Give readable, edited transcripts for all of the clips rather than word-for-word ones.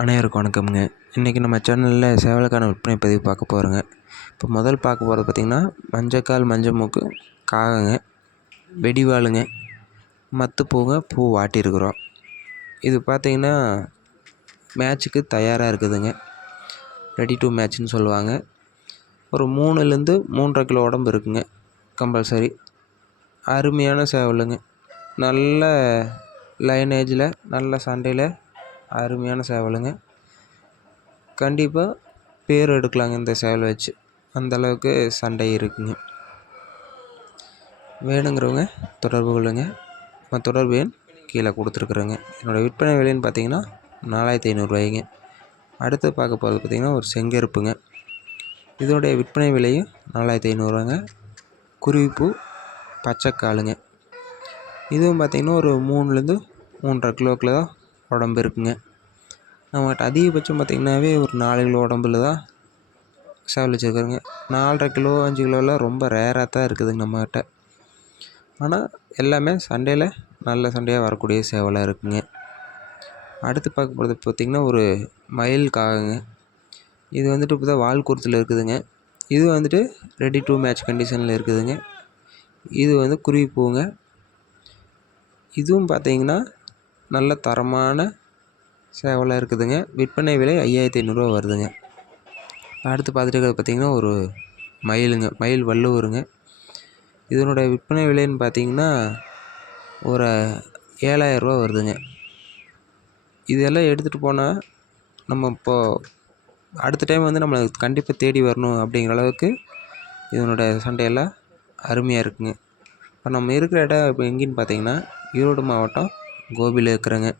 அனைவருக்கும் வணக்கம்ங்க. இன்றைக்கி நம்ம சேனலில் சேவலுக்கான விற்பனை பதிவு பார்க்க போகிறோங்க. இப்போ முதல் பார்க்க போகிறது பார்த்திங்கன்னா மஞ்சக்கால் மஞ்சள் மூக்கு காகங்க, வெடிவாளுங்க, மத்துப்பூங்க, பூ வாட்டியிருக்கிறோம். இது பார்த்திங்கன்னா மேட்ச்சுக்கு தயாராக இருக்குதுங்க. ரெடி டு மேட்ச்னு சொல்லுவாங்க. ஒரு 3லேருந்து 3.5 கிலோ உடம்பு இருக்குங்க கம்பல்சரி. அருமையான சேவலுங்க. நல்ல லைனேஜில் நல்ல சண்டையில் அருமையான சேவலுங்க. கண்டிப்பாக பேர் எடுக்கலாங்க இந்த சேவலை வச்சு, அந்தளவுக்கு சண்டை இருக்குங்க. வேணுங்கிறவங்க தொடர்பு கொள்ளுங்க. நம்ம தொடர்பு எண் கீழே கொடுத்துருக்குறேங்க. என்னோடய விற்பனை விலைன்னு பார்த்தீங்கன்னா 4500 அடுத்து பார்க்க போகிறது பார்த்திங்கன்னா ஒரு செங்கருப்புங்க. இதோடைய விற்பனை விலையும் 4500 குருவிப்பூ பச்சைக்காலுங்க. இதுவும் பார்த்திங்கன்னா ஒரு 3லேருந்து 3.5 கிலோக்குள்ள தான் உடம்பு இருக்குங்க. நம்மகிட்ட அதிகபட்சம் பார்த்திங்கனாவே ஒரு 4 கிலோ உடம்புல தான் சேவல் வச்சுருக்குறோங்க. 4.5 கிலோ 5 கிலோலாம் ரொம்ப ரேராக தான் இருக்குதுங்க நம்மகிட்ட. ஆனால் எல்லாமே சண்டையில் நல்ல சண்டையாக வரக்கூடிய சேவலாக இருக்குங்க. அடுத்து பார்க்க போகிறது பார்த்திங்கன்னா ஒரு மயில் காகங்க. இது வந்துட்டு இப்போ தான் வால்கூரத்தில் இருக்குதுங்க. இது வந்துட்டு ரெடி டு மேட்ச் கண்டிஷனில் இருக்குதுங்க. இது வந்து குருவிப்பூங்க. இதுவும் பார்த்திங்கன்னா நல்ல தரமான சேவலாக இருக்குதுங்க. விற்பனை விலை 5500 வருதுங்க. அடுத்து பார்த்துட்டு இருக்கிறது பார்த்திங்கன்னா ஒரு மயிலுங்க, மயில் வள்ளுவருங்க. இதனுடைய விற்பனை விலைன்னு பார்த்திங்கன்னா ஒரு 7000 வருதுங்க. இதெல்லாம் எடுத்துகிட்டு போனால் நம்ம இப்போது அடுத்த டைம் வந்து நம்மளை கண்டிப்பாக தேடி வரணும் அப்படிங்கிற அளவுக்கு இதனுடைய சண்டையெல்லாம் அருமையாக இருக்குங்க. இப்போ நம்ம இருக்கிற இடம் இப்போ எங்கேன்னு பார்த்திங்கன்னா ஈரோடு மாவட்டம் கோபியில் இருக்கிறேங்க.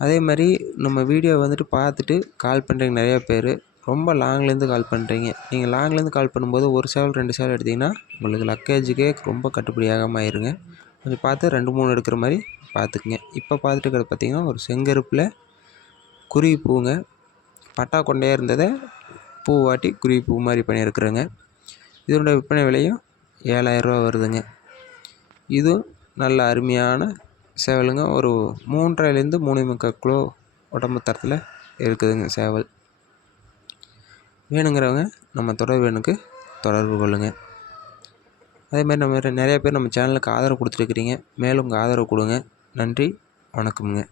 அதே மாதிரி நம்ம வீடியோ வந்துட்டு பார்த்துட்டு கால் பண்ணுறீங்க நிறையா பேர். ரொம்ப லாங்லேருந்து கால் பண்ணுறீங்க. நீங்கள் லாங்லேருந்து கால் பண்ணும்போது ஒரு சேவல் 2 சேவல் எடுத்திங்கன்னா உங்களுக்கு லக்கேஜுக்கே ரொம்ப கட்டுப்படி ஆகாமல் ஆயிருங்க. கொஞ்சம் பார்த்து 2 3 எடுக்கிற மாதிரி பார்த்துக்குங்க. இப்போ பார்த்துட்டு இருக்கிறது பார்த்திங்கன்னா ஒரு செங்கருப்பில் குருவிப்பூங்க. பட்டா கொண்டையாக இருந்ததை பூ வாட்டி குருவிப்பூ மாதிரி பண்ணியிருக்குறேங்க. இதனுடைய விற்பனை விலையும் 7000 வருதுங்க. இதுவும் நல்ல அருமையான சேவலுங்க. ஒரு 3.5லேருந்து 3.25 கிலோ உடம்பு தரத்தில் இருக்குதுங்க சேவல். வேணுங்கிறவங்க நம்ம தொடர்பு எண்ணுக்கு தொடர்பு கொள்ளுங்கள். அதேமாதிரி நம்ம நிறைய பேர் நம்ம சேனலுக்கு ஆதரவு கொடுத்துருக்குறீங்க. மேலும் உங்கள் ஆதரவு கொடுங்க. நன்றி, வணக்கம்ங்க.